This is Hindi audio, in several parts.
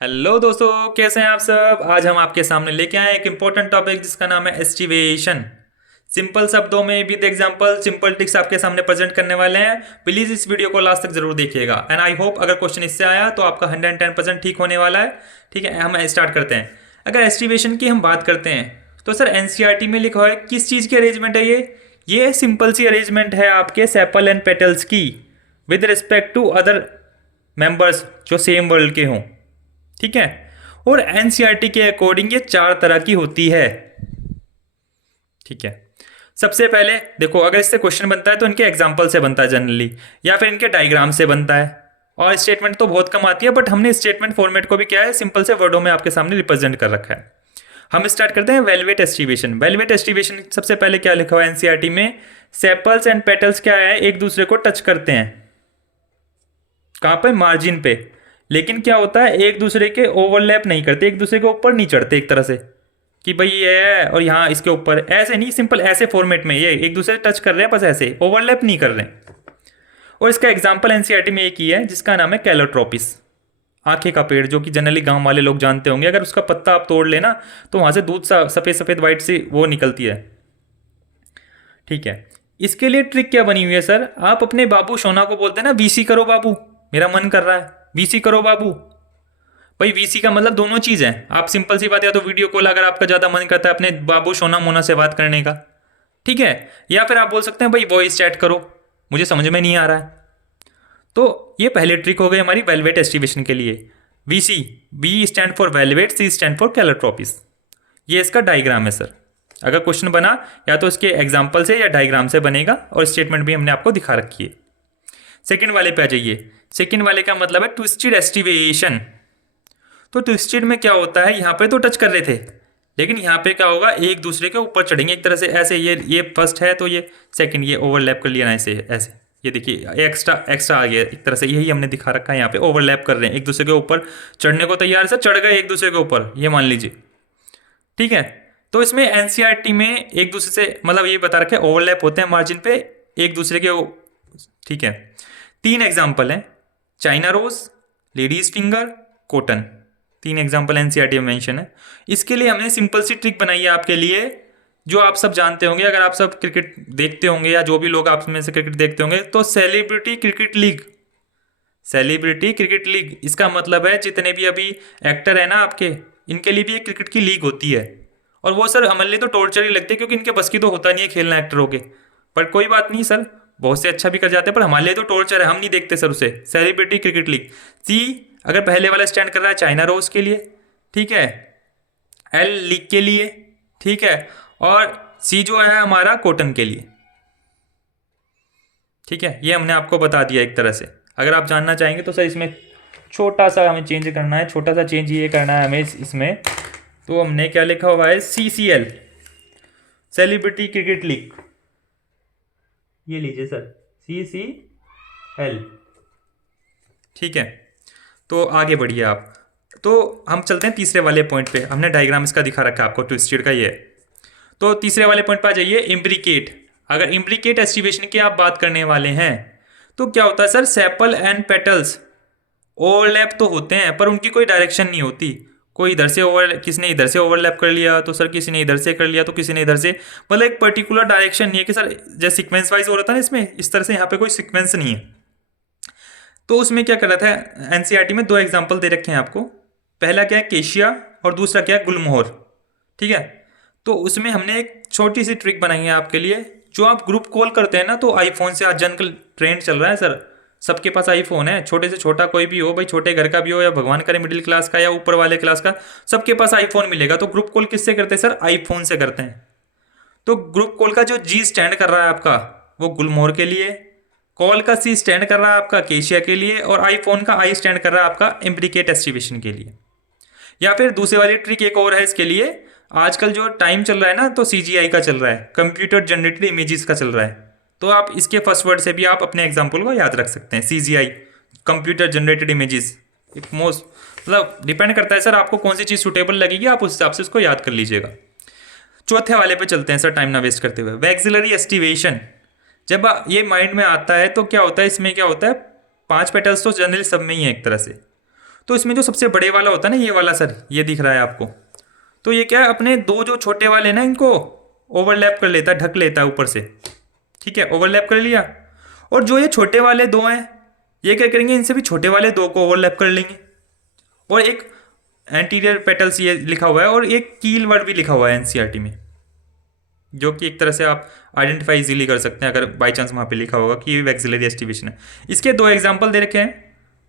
हेलो दोस्तों, कैसे हैं आप सब। आज हम आपके सामने लेके आए एक इम्पोर्टेंट टॉपिक जिसका नाम है एस्टिवेशन। सिंपल शब्दों में विद एग्जांपल सिंपल ट्रिक्स आपके सामने प्रेजेंट करने वाले हैं। प्लीज इस वीडियो को लास्ट तक जरूर देखिएगा एंड आई होप अगर क्वेश्चन इससे आया तो आपका 110% ठीक होने वाला है। ठीक है, हम स्टार्ट करते हैं। अगर एस्टिवेशन की हम बात करते हैं तो सर एनसीईआरटी में लिखा है किस चीज़ की अरेंजमेंट है ये सिंपल सी अरेंजमेंट है आपके सेपल एंड पेटल्स की with respect to other members जो सेम वर्ल्ड के हों। ठीक है, और एनसीईआरटी के अकॉर्डिंग ये 4 तरह की होती है। ठीक है, सबसे पहले देखो, अगर इससे क्वेश्चन बनता है तो इनके एग्जाम्पल से बनता है जनरली, या फिर इनके डायग्राम से बनता है। और स्टेटमेंट तो बहुत कम आती है, बट हमने स्टेटमेंट फॉर्मेट को भी क्या है सिंपल से वर्डों में आपके सामने रिप्रेजेंट कर रखा है। हम स्टार्ट करते हैं वेलवेट एस्टिवेशन। वेलवेट एस्टिवेशन सबसे पहले क्या लिखा हुआ है एनसीईआरटी में, सेपल्स एंड पेटल्स क्या है, एक दूसरे को टच करते हैं। कहाँ पे? मार्जिन पे। लेकिन क्या होता है, एक दूसरे के ओवरलैप नहीं करते, एक दूसरे के ऊपर नहीं चढ़ते एक तरह से कि भाई ये है और यहाँ इसके ऊपर, ऐसे नहीं, सिंपल ऐसे फॉर्मेट में ये एक दूसरे टच कर रहे हैं, बस ऐसे ओवरलैप नहीं कर रहे हैं। और इसका एग्जाम्पल एनसीईआरटी में एक ही है जिसका नाम है कैलोट्रोपिस, आंखें का पेड़, जो कि जनरली गांव वाले लोग जानते होंगे। अगर उसका पत्ता आप तोड़ लेना तो वहाँ से दूध सा सफ़ेद सफ़ेद वाइट सी वो निकलती है। ठीक है, इसके लिए ट्रिक क्या बनी हुई है सर, आप अपने बाबू सोना को बोलते हैं ना, वीसी करो बाबू, मेरा मन कर रहा है, वीसी करो बाबू। भाई वीसी का मतलब दोनों चीज़ है। आप सिंपल सी बात, या तो वीडियो कॉल अगर आपका ज़्यादा मन करता है अपने बाबू सोना मोना से बात करने का, ठीक है, या फिर आप बोल सकते हैं भाई वॉइस चैट करो, मुझे समझ में नहीं आ रहा है। तो ये पहले ट्रिक हो गई हमारी वेलवेट एस्टिवेशन के लिए। VC, V stand for valvate, C stand for Calotropis. ये इसका डायग्राम है सर। अगर क्वेश्चन बना या तो इसके एग्जाम्पल से या डायग्राम से बनेगा, और स्टेटमेंट भी हमने आपको दिखा रखी है। सेकेंड वाले पे आ जाइए। सेकेंड वाले का मतलब है ट्विस्टेड एस्टिवेशन। तो ट्विस्टेड में क्या होता है, यहाँ पे तो टच कर रहे थे, लेकिन यहाँ पे क्या होगा, एक दूसरे के ऊपर चढ़ेंगे एक तरह से, ऐसे ये फर्स्ट है तो ये सेकंड, ये ओवरलैप कर लिया ना ऐसे ऐसे, ये देखिए एक्स्ट्रा एक्स्ट्रा आ गया एक तरह से, यही हमने दिखा रखा है। यहाँ पे ओवरलैप कर रहे हैं, एक दूसरे के ऊपर चढ़ने को तैयार से चढ़ गए एक दूसरे के ऊपर, ये मान लीजिए। ठीक है, तो इसमें एनसीईआरटी में एक दूसरे से मतलब ये बता रखा है ओवरलैप होते हैं मार्जिन पे एक दूसरे के। ठीक है, 3 एग्जाम्पल हैं, China rose, ladies finger, cotton. 3 example NCERT में मेंशन है। इसके लिए हमने सिंपल सी ट्रिक बनाई है आपके लिए, जो आप सब जानते होंगे। अगर आप सब क्रिकेट देखते होंगे, या जो भी लोग आप में से क्रिकेट देखते होंगे, तो celebrity cricket league, celebrity cricket league, इसका मतलब है जितने भी अभी एक्टर है ना आपके, इनके लिए भी एक क्रिकेट की लीग होती है। और वो सर हमारे लिए तो टॉर्चर ही लगती है, क्योंकि इनके बस की तो होता नहीं है खेलना एक्टरों के। पर कोई बात नहीं सर, बहुत से अच्छा भी कर जाते हैं, पर हमारे लिए तो टॉर्चर है, हम नहीं देखते सर उसे। Celebrity cricket league. सी अगर पहले वाला स्टैंड कर रहा है चाइना रोज के लिए, ठीक है, एल लीग के लिए, ठीक है, और सी जो है हमारा कॉटन के लिए। ठीक है, ये हमने आपको बता दिया एक तरह से। अगर आप जानना चाहेंगे तो सर इसमें छोटा सा हमें चेंज करना है, छोटा सा चेंज ये करना है हमें इसमें। तो हमने क्या लिखा हुआ है, CCL, सेलिब्रिटी क्रिकेट लीग, ये लीजिए सर, CCL। ठीक है, तो आगे बढ़िए आप। तो हम चलते हैं तीसरे वाले पॉइंट पे। हमने डायग्राम इसका दिखा रखा है आपको ट्विस्टेड का, ये है। तो तीसरे वाले पॉइंट पे आ जाइए, इम्ब्रिकेट। अगर इम्ब्रिकेट एस्टिवेशन की आप बात करने वाले हैं तो क्या होता है sir, sepal and petals overlap तो होते हैं, पर उनकी कोई डायरेक्शन नहीं होती। कोई इधर से किसी ने इधर से ओवरलैप कर लिया तो सर किसी ने इधर से कर लिया तो किसी ने इधर से, मतलब एक पर्टिकुलर डायरेक्शन नहीं है कि सर जैसे सीक्वेंस वाइज हो रहा था ना इसमें, इस तरह से यहाँ पे कोई सीक्वेंस नहीं है। तो उसमें क्या कर रहा था एनसीईआरटी में, 2 एग्जाम्पल दे रखे हैं आपको। पहला क्या है, केशिया, और दूसरा क्या है, गुलमोहर। ठीक है, तो उसमें हमने एक छोटी सी ट्रिक बनाई है आपके लिए। जो आप ग्रुप कॉल करते हैं ना, तो आईफोन से आज जनकल ट्रेंड चल रहा है सर, सबके पास आईफोन है, छोटे से छोटा कोई भी हो, भाई छोटे घर का भी हो या भगवान करे मिडिल क्लास का या ऊपर वाले क्लास का, सबके पास आईफोन मिलेगा। तो ग्रुप कॉल किससे करते हैं सर, आईफोन से करते हैं। तो ग्रुप कॉल का जो जी स्टैंड कर रहा है आपका, वो गुलमोहर के लिए, कॉल का सी स्टैंड कर रहा है आपका केशिया के लिए, और आईफोन का आई स्टैंड कर रहा है आपका इम्ब्रिकेट एस्टिवेशन के लिए। या फिर दूसरे वाली ट्रिक एक और है इसके लिए। आजकल जो टाइम चल रहा है ना, तो CGI का चल रहा है, कंप्यूटर जनरेटेड इमेजेस का चल रहा है। तो आप इसके फर्स्ट वर्ड से भी आप अपने एग्जाम्पल को याद रख सकते हैं, CGI, कंप्यूटर जनरेटेड इमेजेस। एक मोस्ट मतलब डिपेंड करता है सर आपको कौन सी चीज़ सुटेबल लगेगी, आप उस हिसाब से उसको याद कर लीजिएगा। चौथे वाले पे चलते हैं सर, टाइम ना वेस्ट करते हुए, वैक्सिलरी एस्टिवेशन। जब ये माइंड में आता है तो क्या होता है, इसमें क्या होता है, 5 पेटल्स तो जनरली सब में ही है एक तरह से। तो इसमें जो सबसे बड़े वाला होता है ना, ये वाला सर, ये दिख रहा है आपको, तो ये क्या है, अपने दो जो छोटे वाले ना इनको ओवरलैप कर लेता है, ढक लेता है ऊपर से। ठीक है, ओवरलैप कर लिया। और जो ये छोटे वाले दो हैं, ये क्या करेंगे, इनसे भी छोटे वाले दो को ओवरलैप कर लेंगे। और एक एंटीरियर पेटल्स ये लिखा हुआ है, और एक कील वर्ड भी लिखा हुआ है एनसीईआरटी में, जो कि एक तरह से आप आइडेंटिफाई इजीली कर सकते हैं अगर बाई चांस वहाँ पे लिखा होगा कि ये वैक्सिलरी एस्टिवेशन है। इसके दो एग्जांपल दे रखे हैं।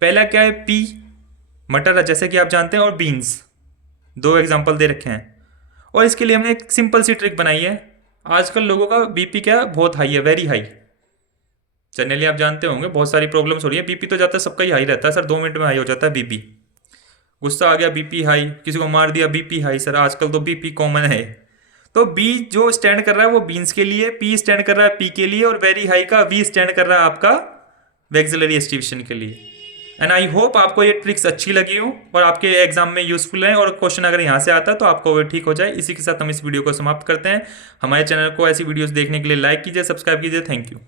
पहला क्या है, पी मटर, जैसे कि आप जानते हैं, और बीन्स, दो एग्जांपल दे रखे हैं। और इसके लिए हमने एक सिंपल सी ट्रिक बनाई है। आजकल लोगों का बीपी क्या बहुत हाई है, वेरी हाई। जनरली आप जानते होंगे बहुत सारी प्रॉब्लम्स हो रही है, बीपी तो जाता है सबका ही हाई रहता है सर, 2 मिनट में हाई हो जाता है बीपी। गुस्सा आ गया बीपी हाई, किसी को मार दिया बीपी हाई, सर आजकल तो बीपी कॉमन है। तो बी जो स्टैंड कर रहा है वो बीन्स के लिए, पी स्टैंड कर रहा है पी के लिए, और वेरी हाई का वी स्टैंड कर रहा है आपका वैक्सिलरी एस्टिवेशन के लिए। एंड आई होप आपको ये ट्रिक्स अच्छी लगी हो और आपके एग्जाम में यूजफुल है, और क्वेश्चन अगर यहाँ से आता है तो आपको वो ठीक हो जाए। इसी के साथ हम इस वीडियो को समाप्त करते हैं। हमारे चैनल को ऐसी वीडियोस देखने के लिए लाइक कीजिए, सब्सक्राइब कीजिए। Thank you.